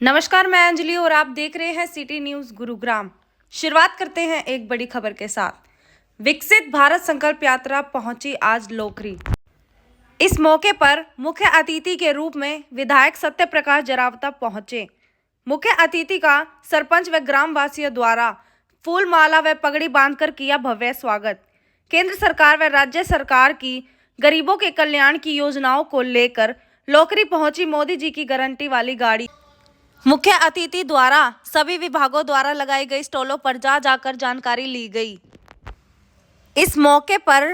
नमस्कार, मैं अंजलि और आप देख रहे हैं सिटी न्यूज गुरुग्राम। शुरुआत करते हैं एक बड़ी खबर के साथ। विकसित भारत संकल्प यात्रा पहुंची आज लोकरी। इस मौके पर मुख्य अतिथि के रूप में विधायक सत्य प्रकाश जरावता पहुंचे। मुख्य अतिथि का सरपंच व ग्रामवासियों द्वारा फूल माला व पगड़ी बांधकर किया भव्य स्वागत। केंद्र सरकार व राज्य सरकार की गरीबों के कल्याण की योजनाओं को लेकर लोकरी पहुंची मोदी जी की गारंटी वाली गाड़ी। मुख्य अतिथि द्वारा सभी विभागों द्वारा लगाई गई स्टॉलों पर जाकर जानकारी ली गई। इस मौके पर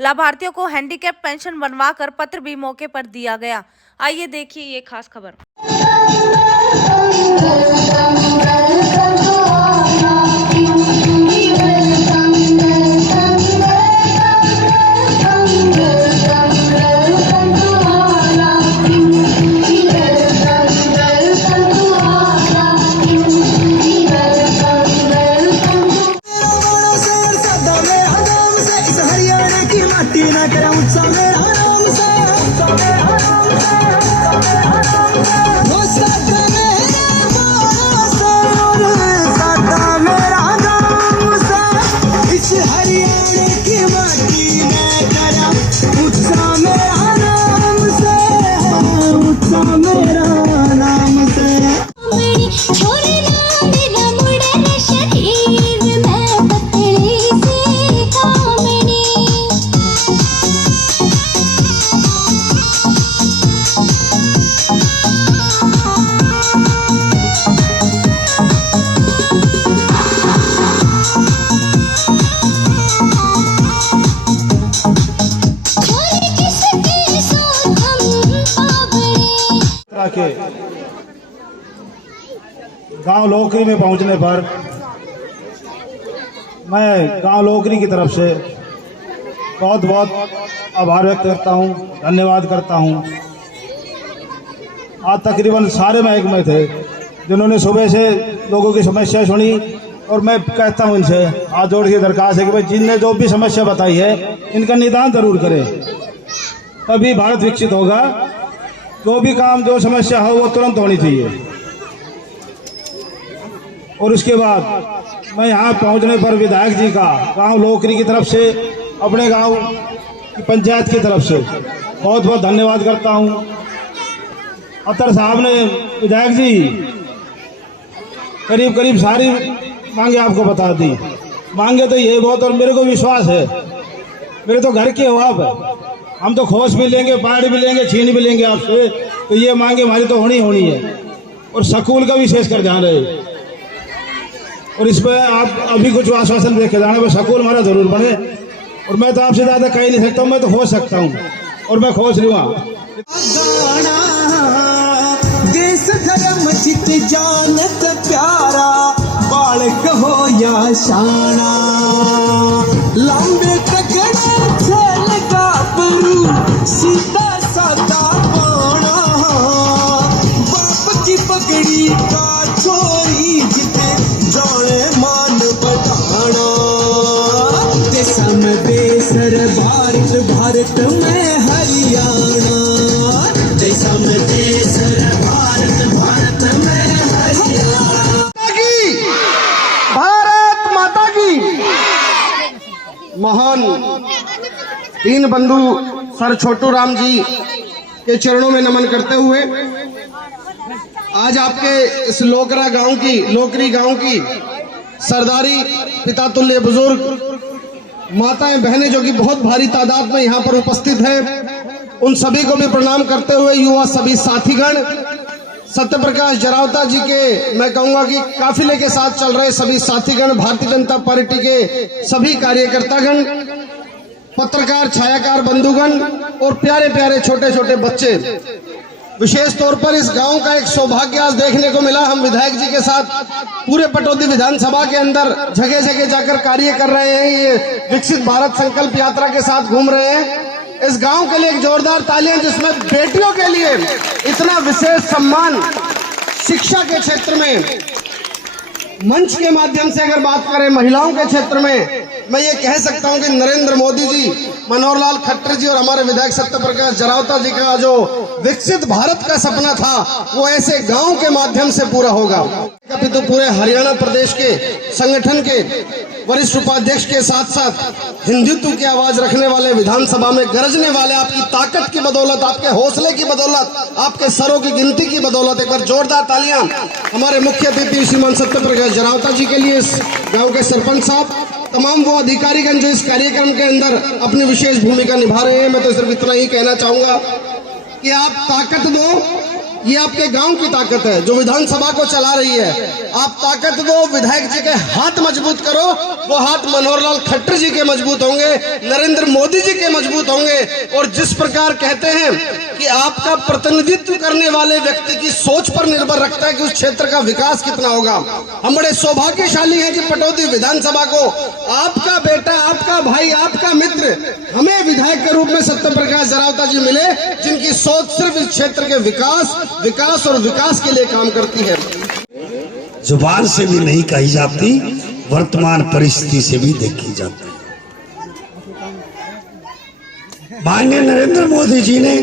लाभार्थियों को हैंडीकैप पेंशन बनवाकर पत्र भी मौके पर दिया गया। आइए देखिए ये खास खबर। के गांव लोकरी में पहुंचने पर मैं गांव लोकरी की तरफ से बहुत बहुत आभार व्यक्त करता हूं, धन्यवाद करता हूं। आज तकरीबन सारे महकमे थे जिन्होंने सुबह से लोगों की समस्या सुनी और मैं कहता हूं इनसे हाथ जोड़ के दरखास्त है कि भाई जिनने जो भी समस्या बताई है इनका निदान जरूर करें, तभी भारत विकसित होगा। जो भी काम जो समस्या हो वो तुरंत होनी चाहिए। और उसके बाद मैं यहाँ पहुँचने पर विधायक जी का गांव लोकरी की तरफ से, अपने गांव की पंचायत की तरफ से बहुत बहुत धन्यवाद करता हूँ। अतर साहब ने, विधायक जी करीब करीब सारी मांगे आपको बता दी। मांगे तो ये बहुत, और मेरे को विश्वास है, मेरे तो घर के हो आप, हम तो खोस भी लेंगे, पाड़ भी लेंगे, छीन भी लेंगे आपसे, तो ये मांगे हमारी तो होनी है। और स्कूल का विशेष कर ध्यान रहे, और इस पर आप अभी कुछ आश्वासन देख के जाना, वो स्कूल हमारा जरूर बने। और मैं तो आपसे ज्यादा कह नहीं सकता हूँ, मैं तो खोज सकता हूँ और मैं खोज लूँगा। देश धर्म चित जानत प्यारा, बालक हो या शाना, लंबे तगड़े छल का परू, सीधा सादा पाना, बाप की पगड़ी का छोरी जिते जाने मान बढ़ाना। देशम देसर भारत, भारत में हरियाणा, देशम देसर भारत, भारत में हरियाणा। भारत माता की। महान दीन बंधु सर छोटू राम जी के चरणों में नमन करते हुए आज आपके इस लोकरी गांव की सरदारी पिता तुल्य बुजुर्ग माताएं बहनें जो कि बहुत भारी तादाद में यहाँ पर उपस्थित हैं, उन सभी को भी प्रणाम करते हुए युवा सभी साथीगण, सत्य प्रकाश जरावता जी के मैं कहूंगा कि काफिले के साथ चल रहे सभी साथीगण, भारतीय जनता पार्टी के सभी कार्यकर्तागण, पत्रकार छायाकार बंधुगण और प्यारे प्यारे छोटे छोटे बच्चे, विशेष तौर पर इस गांव का एक सौभाग्य आज देखने को मिला। हम विधायक जी के साथ पूरे पटौदी विधानसभा के अंदर जगह जगह जाकर कार्य कर रहे हैं, ये विकसित भारत संकल्प यात्रा के साथ घूम रहे हैं। इस गांव के लिए एक जोरदार तालियां, जिसमें बेटियों के लिए इतना विशेष सम्मान शिक्षा के क्षेत्र में, मंच के माध्यम से अगर बात करें महिलाओं के क्षेत्र में, मैं ये कह सकता हूं कि नरेंद्र मोदी जी मनोहर लाल खट्टर जी और हमारे विधायक सत्यप्रकाश जरावता जी का जो विकसित भारत का सपना था वो ऐसे गांव के माध्यम से पूरा होगा। अभी तो पूरे हरियाणा प्रदेश के संगठन के वरिष्ठ उपाध्यक्ष के साथ साथ हिंदुत्व की आवाज रखने वाले, विधानसभा में गरजने वाले, आपकी ताकत की बदौलत, आपके हौसले की बदौलत, आपके सरों की गिनती की बदौलत एक बार जोरदार तालियां हमारे मुख्य अतिथि श्रीमान सत्यप्रकाश जरावता जी के लिए, इस गांव के सरपंच साहब, तमाम वो अधिकारीगण जो इस कार्यक्रम के अंदर अपनी विशेष भूमिका निभा रहे हैं। मैं तो सिर्फ इतना ही कहना चाहूंगा कि आप ताकत दो, ये आपके गांव की ताकत है जो विधानसभा को चला रही है। आप ताकत दो, विधायक जी के हाथ मजबूत करो, वो हाथ मनोहर लाल खट्टर जी के मजबूत होंगे, नरेंद्र मोदी जी के मजबूत होंगे। और जिस प्रकार कहते हैं कि आपका प्रतिनिधित्व करने वाले व्यक्ति की सोच पर निर्भर रखता है कि उस क्षेत्र का विकास कितना होगा। हम बड़े सौभाग्यशाली हैं कि पटौदी विधानसभा को आपका बेटा, आपका भाई, आपका मित्र, हमें विधायक के रूप में सत्यप्रकाश जरावता जी मिले, जिनकी सोच सिर्फ इस क्षेत्र के विकास और विकास के लिए काम करती है। जुबान से भी नहीं कही जाती, वर्तमान परिस्थिति से भी देखी जाती है। माननीय नरेंद्र मोदी जी ने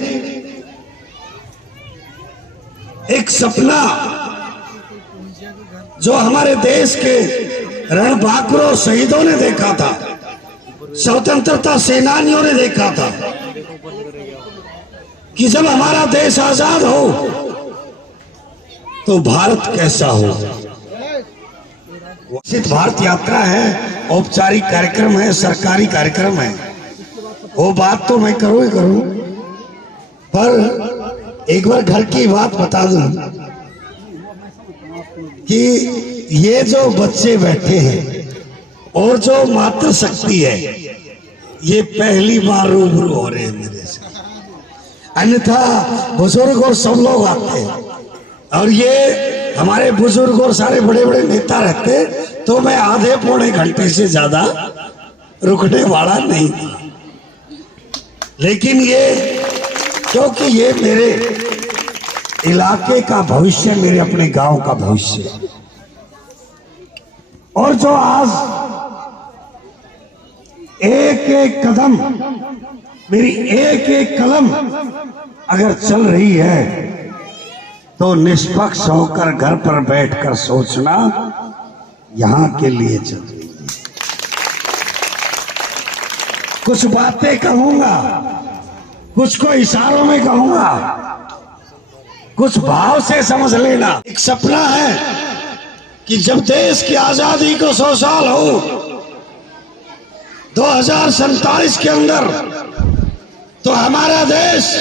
एक सपना जो हमारे देश के रणबांकुरों शहीदों ने देखा था, स्वतंत्रता सेनानियों ने देखा था कि जब हमारा देश आजाद हो तो भारत कैसा हो। विकसित भारत यात्रा है, औपचारिक कार्यक्रम है, सरकारी कार्यक्रम है, वो बात तो मैं करूं ही करूं, पर एक बार घर की बात बता दूं कि ये जो बच्चे बैठे हैं और जो मातृशक्ति है, ये पहली बार रूबरू हो रहे हैं मेरे से। अन्यथा बुजुर्ग और सब लोग आते हैं, और ये हमारे बुजुर्ग और सारे बड़े बड़े नेता रहते तो मैं आधे पौने घंटे से ज्यादा रुकने वाला नहीं था। लेकिन ये क्योंकि ये मेरे इलाके का भविष्य, मेरे अपने गांव का भविष्य, और जो आज एक एक कदम, मेरी एक एक कलम अगर चल रही है तो निष्पक्ष होकर घर पर बैठकर सोचना यहां के लिए चल रही है। कुछ बातें कहूंगा, कुछ को इशारों में कहूंगा, कुछ भाव से समझ लेना। एक सपना है कि जब देश की आजादी को 100 साल हो, 2047 के अंदर, तो हमारा देश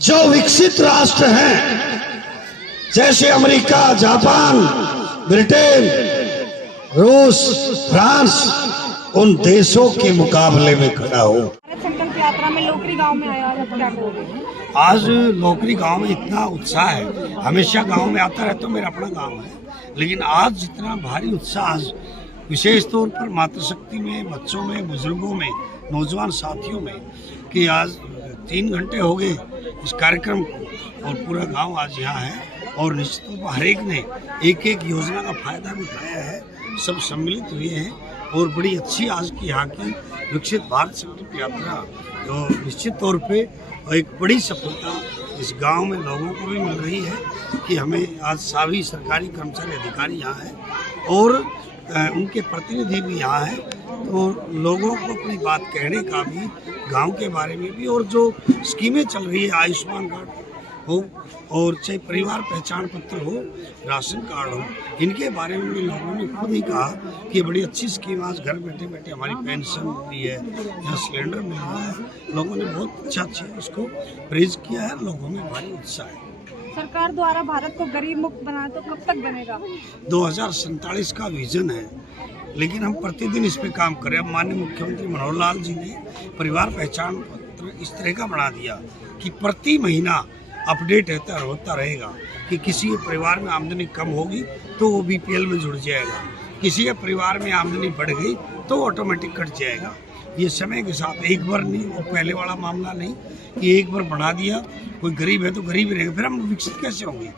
जो विकसित राष्ट्र हैं जैसे अमेरिका, जापान, ब्रिटेन, रूस, फ्रांस, उन देशों के मुकाबले में खड़ा हो। भारत संकल्प यात्रा में लोकरी गांव में आया, आप क्या कहोगे? आज लोकरी गांव में इतना उत्साह है, हमेशा गांव में आता रहता हूं, मेरा अपना गांव है, लेकिन आज जितना भारी उत्साह, आज विशेष तौर पर मातृशक्ति में, बच्चों में, बुजुर्गों में, नौजवान साथियों में, कि आज 3 घंटे हो गए इस कार्यक्रम को और पूरा गांव आज यहाँ है। और निश्चित तौर पर हर एक ने एक एक योजना का फायदा भी उठाया है, सब सम्मिलित हुए हैं, और बड़ी अच्छी आज की यहाँ की विकसित भारत संकल्प यात्रा जो निश्चित तौर पे एक बड़ी सफलता इस गांव में लोगों को भी मिल रही है कि हमें आज सभी सरकारी कर्मचारी अधिकारी यहाँ हैं और उनके प्रतिनिधि भी यहाँ हैं, तो लोगों को अपनी बात कहने का भी, गांव के बारे में भी, और जो स्कीमें चल रही है, आयुष्मान कार्ड हो और चाहे परिवार पहचान पत्र हो, राशन कार्ड हो, इनके बारे में भी लोगों ने खुद ही कहा कि बड़ी अच्छी स्कीम, आज घर बैठे बैठे हमारी पेंशन भी है या सिलेंडर मिल रहा है। लोगों ने बहुत अच्छा इसको प्रेज किया है, लोगों में भारी उत्साह है। सरकार द्वारा भारत को गरीब मुक्त बनाना तो कब तक बनेगा? 2047 का विजन है, लेकिन हम प्रतिदिन इस पे काम करें। अब माननीय मुख्यमंत्री मनोहर लाल जी ने परिवार पहचान पत्र इस तरह का बना दिया कि प्रति महीना अपडेट होता रहेगा कि किसी के परिवार में आमदनी कम होगी तो वो BPL में जुड़ जाएगा, किसी के परिवार में आमदनी बढ़ गई तो ऑटोमेटिक कट जाएगा। ये समय के साथ एक बार नहीं, वो पहले वाला मामला नहीं कि एक बार बढ़ा दिया, कोई गरीब है तो गरीब ही रहेगा, फिर हम विकसित कैसे होंगे?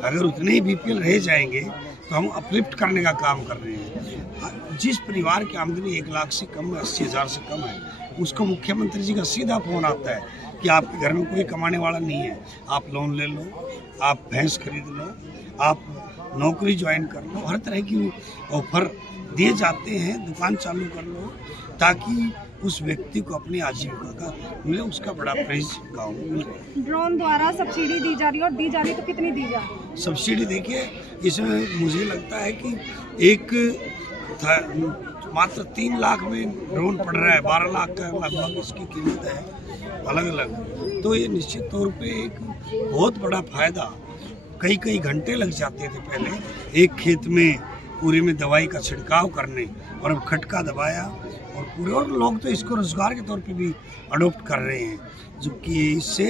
अगर उतने ही बीपीएल रह जाएंगे तो हम अपलिफ्ट करने का काम कर रहे हैं। जिस परिवार की आमदनी 1 लाख से कम है, 80,000 से कम है, उसको मुख्यमंत्री जी का सीधा फोन आता है कि आपके घर में कोई कमाने वाला नहीं है, आप लोन ले लो, आप भैंस खरीद लो, आप नौकरी ज्वाइन कर लो, हर तरह की ऑफर दिए जाते हैं, दुकान चालू कर लो, ताकि उस व्यक्ति को अपनी आजीविका का मिले। उसका बड़ा प्रेज गाँव में मिल रहा है। ड्रोन द्वारा सब्सिडी दी जा रही है, और दी जा रही है तो कितनी दी जा रही है? सब्सिडी देखिए, इसमें मुझे लगता है कि एक मात्र 3 लाख में ड्रोन पड़ रहा है, 12 लाख का लगभग इसकी कीमत है अलग अलग। तो ये निश्चित तौर पे एक बहुत बड़ा फायदा, कई घंटे लग जाते थे पहले एक खेत में पूरे में दवाई का छिड़काव करने, और अब खटका दबाया और पूरे, और लोग तो इसको रोजगार के तौर पे भी अडोप्ट कर रहे हैं। जो कि इससे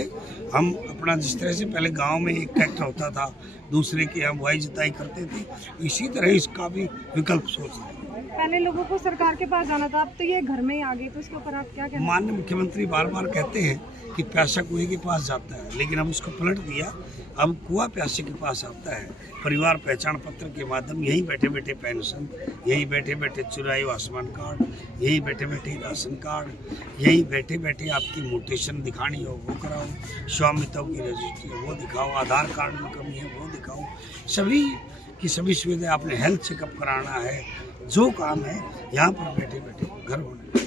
हम अपना, जिस तरह से पहले गांव में एक ट्रैक्टर होता था, दूसरे की हम बुआई जुताई करते थे, इसी तरह इसका भी विकल्प सोच रहे हैं। पहले लोगों को सरकार के पास जाना था, अब तो ये घर में ही आ गई, तो इसके ऊपर आप क्या कहते हैं? माननीय मुख्यमंत्री बार बार कहते हैं कि प्यासा कुएं के पास जाता है, लेकिन अब उसको पलट दिया, अब कुआं प्यासे के पास आता है। परिवार पहचान पत्र के माध्यम, यहीं बैठे बैठे पेंशन, यहीं बैठे बैठे चुराई आयुष्मान कार्ड, यहीं बैठे बैठे राशन कार्ड, यहीं बैठे बैठे आपकी म्यूटेशन दिखानी हो वो कराओ, स्वामित्व की रजिस्ट्री वो दिखाओ, आधार कार्ड में कमी है वो दिखाओ, सभी की सभी सुविधाएं, आपने हेल्थ चेकअप कराना है, जो काम है यहाँ पर बैठे बैठे घर होने।